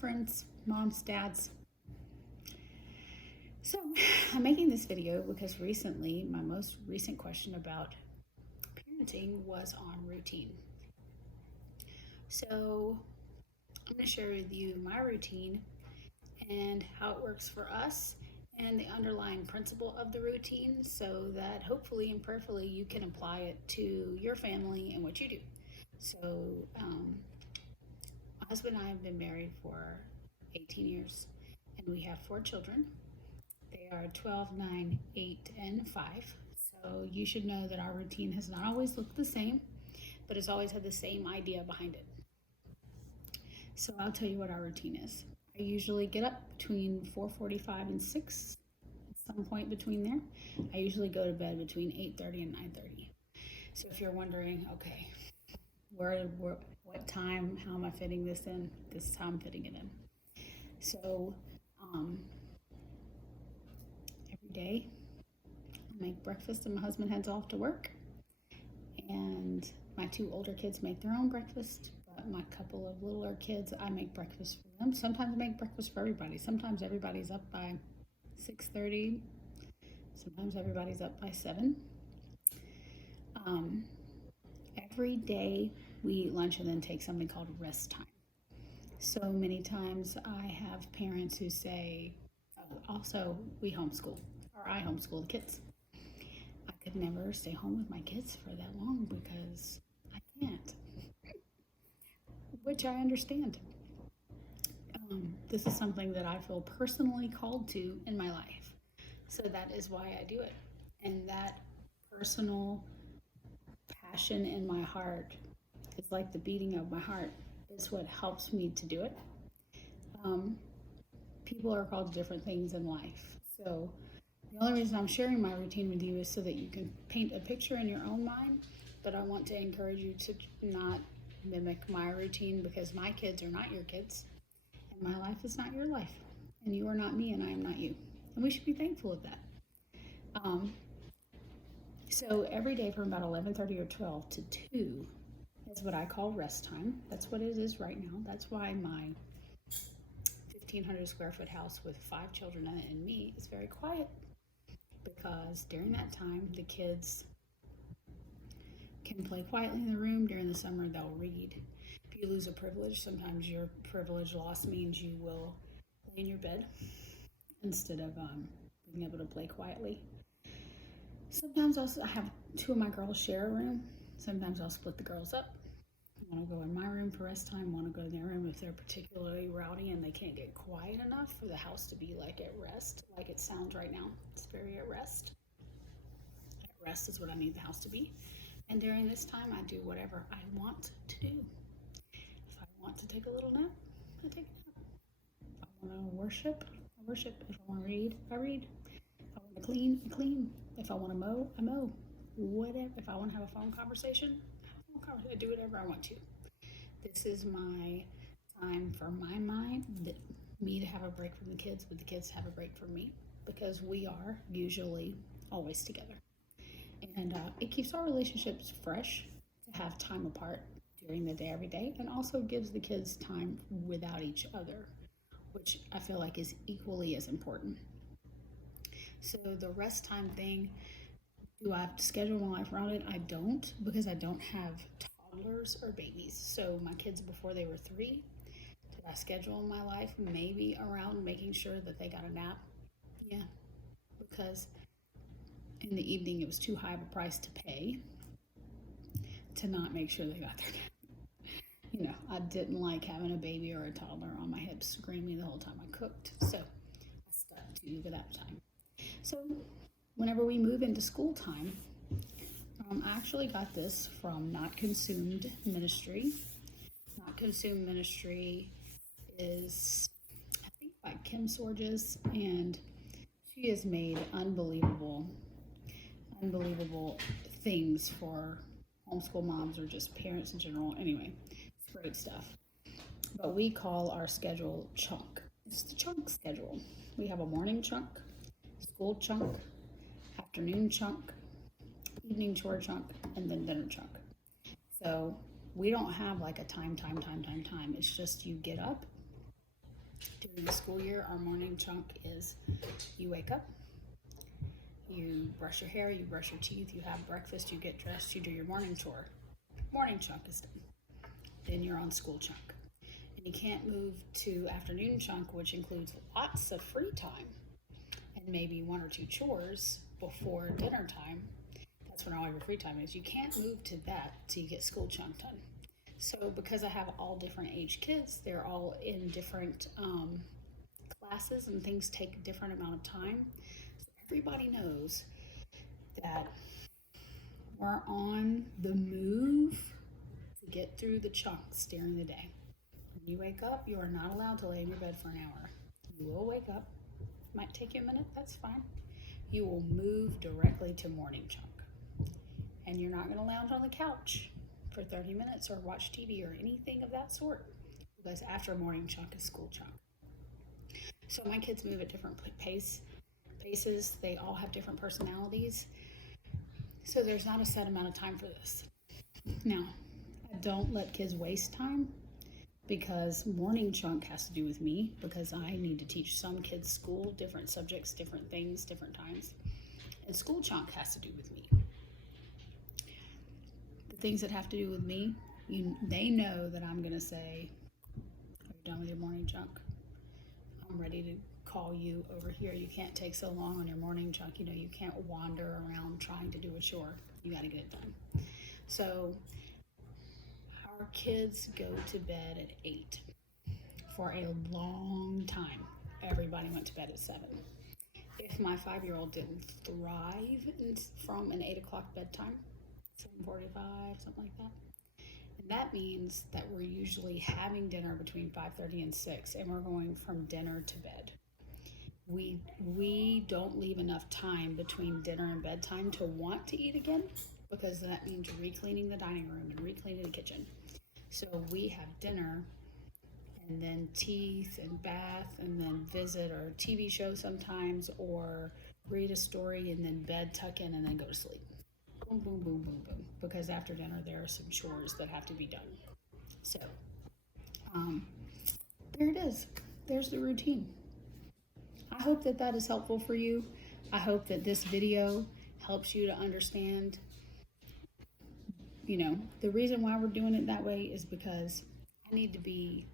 Friends, moms, dads. So I'm making this video because recently my most recent question about parenting was on routine. So I'm going to share with you my routine and how it works for us and the underlying principle of the routine so that hopefully and prayerfully you can apply it to your family and what you do. So my husband and I have been married for 18 years and we have 4 children. They are 12, 9, 8, and 5. So you should know that our routine has not always looked the same, but it's always had the same idea behind it. So I'll tell you what our routine is. I usually get up between 4:45 and 6, at some point between there. I usually go to bed between 8:30 and 9:30. So if you're wondering, okay, what time, how am I fitting this in? This is how I'm fitting it in. So every day I make breakfast and my husband heads off to work. And my 2 older kids make their own breakfast, but my couple of littler kids, I make breakfast for them. Sometimes I make breakfast for everybody. Sometimes everybody's up by 6:30. Sometimes everybody's up by 7. Every day we eat lunch and then take something called rest time. So many times I have parents who say, also we homeschool, or I homeschool the kids. I could never stay home with my kids for that long because I can't, which I understand. This is something that I feel personally called to in my life. So that is why I do it. And that personal passion in my heart is like the beating of my heart, is what helps me to do it. People are called to different things in life. So the only reason I'm sharing my routine with you is so that you can paint a picture in your own mind. But I want to encourage you to not mimic my routine because my kids are not your kids. And my life is not your life. And you are not me and I am not you. And we should be thankful of that. So every day from about 11:30 or 12 to 2 is what I call rest time. That's what it is right now. That's why my 1,500 square foot house with 5 children in it and me is very quiet, because during that time the kids can play quietly in the room. During the summer they'll read. If you lose a privilege, sometimes your privilege loss means you will lay in your bed instead of being able to play quietly. Sometimes I have 2 of my girls share a room. Sometimes I'll split the girls up. One will go in my room for rest time, one will go in their room if they're particularly rowdy and they can't get quiet enough for the house to be like at rest, like it sounds right now. It's very at rest. At rest is what I need the house to be. And during this time, I do whatever I want to do. If I want to take a little nap, I take a nap. If I want to worship, I worship. If I want to read, I read. If I want to clean, I clean. If I want to mow, I mow. Whatever. If I want to have a phone conversation, I do whatever I want to. This is my time for my mind, me to have a break from the kids, but the kids to have a break from me, because we are usually always together. And it keeps our relationships fresh to have time apart during the day every day, and also gives the kids time without each other, which I feel like is equally as important. So the rest time thing, do I have to schedule my life around it? I don't, because I don't have toddlers or babies. So my kids before they were 3, did I schedule my life maybe around making sure that they got a nap? Yeah, because in the evening it was too high of a price to pay to not make sure they got their nap. I didn't like having a baby or a toddler on my hips screaming the whole time I cooked. So I stuck to that time. So whenever we move into school time, I actually got this from Not Consumed Ministry. Not Consumed Ministry is, I think, by Kim Sorges, and she has made unbelievable things for homeschool moms or just parents in general. Anyway, it's great stuff. But we call our schedule chunk. It's the chunk schedule. We have a morning chunk, school chunk, afternoon chunk, evening chore chunk, and then dinner chunk. So we don't have like a time. It's just you get up, During the school year, our morning chunk is you wake up, you brush your hair, you brush your teeth, you have breakfast, you get dressed, you do your morning chore. Morning chunk is done. Then you're on school chunk. And you can't move to afternoon chunk, which includes lots of free time and maybe one or two chores before dinner time. That's when all your free time is. You can't move to that till you get school chunk done. So because I have all different age kids, they're all in different classes and things take a different amount of time. So everybody knows that we're on the move to get through the chunks during the day. When you wake up, you are not allowed to lay in your bed for an hour. You will wake up. Might take you a minute, that's fine. You will move directly to morning chunk. And you're not going to lounge on the couch for 30 minutes or watch TV or anything of that sort, because after morning chunk is school chunk. So my kids move at different paces. They all have different personalities. So there's not a set amount of time for this. Now, I don't let kids waste time, because morning chunk has to do with me, because I need to teach some kids school, different subjects, different things, different times. And school chunk has to do with me. The things that have to do with me, they know that I'm going to say, are you done with your morning chunk? I'm ready to call you over here. You can't take so long on your morning chunk. You can't wander around trying to do a chore. You got to get it done. So our kids go to bed at 8 for a long time. Everybody went to bed at 7. If my 5-year-old didn't thrive from an 8 o'clock bedtime, 7:45, something like that, and that means that we're usually having dinner between 5:30 and 6, and we're going from dinner to bed. We don't leave enough time between dinner and bedtime to want to eat again, because that means recleaning the dining room and recleaning the kitchen. So we have dinner and then teeth and bath and then visit or TV show sometimes, or read a story and then bed, tuck in, and then go to sleep. Boom, boom, boom, boom, boom. Because after dinner there are some chores that have to be done. So there it is. There's the routine. I hope that that is helpful for you. I hope that this video helps you to understand, the reason why we're doing it that way is because I need to be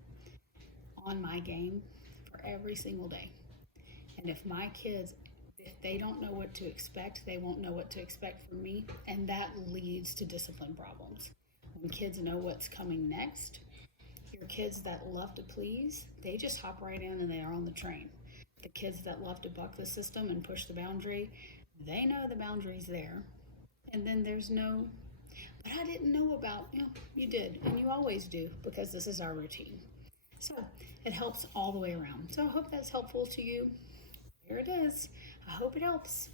on my game for every single day. And if my kids, if they don't know what to expect, they won't know what to expect from me. And that leads to discipline problems. When kids know what's coming next, your kids that love to please, they just hop right in and they are on the train. The kids that love to buck the system and push the boundary, they know the boundary's there. And then there's no, but I didn't know about, you did. And you always do, because this is our routine. So it helps all the way around. So I hope that's helpful to you. There it is. I hope it helps.